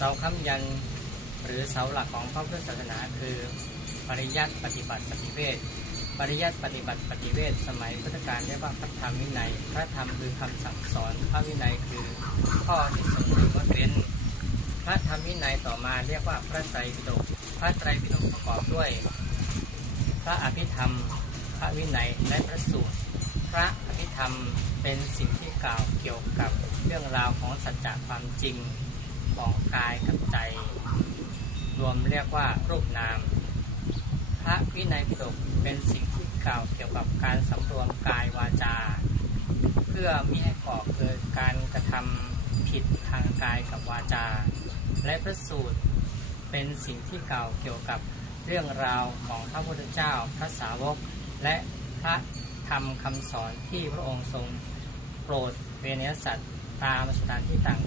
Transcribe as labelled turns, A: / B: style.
A: เสาค้ำยันหรือเสาหลักของพระพุทธศาสนาคือปริยัติปฏิบัติปฏิเวทปริยัติปฏิบัติปฏิเวทสมัยพุทธกาลเรียกว่าพระธรรมวินัย พระธรรมคือคำสั่งสอนพระวินัยคือข้อที่ทรงงดเว้นพระธรรมวินัยต่อมาเรียกว่าพระไตรปิฎกพระไตรปิฎกประกอบด้วย พระอภิธรรม พระวินัยและพระสูตรพระอภิธรรมเป็นสิ่งที่กล่าวเกี่ยวกับเรื่องราวของสัจจะความจริง ของกายกับใจ รวมเรียกว่ารูปนาม พระวินัยปิฎกเป็นสิ่งที่กล่าวเกี่ยวกับการสำรวมกายวาจา เพื่อไม่ให้ก่อเกิดการกระทำผิดทางกายกับวาจา และพระสูตรเป็นสิ่งที่กล่าวเกี่ยวกับเรื่องราวของพระพุทธเจ้า พระสาวก และพระธรรมคำสอนที่พระองค์ทรงโปรดเวเนสัตว์ตามสถานที่ต่าง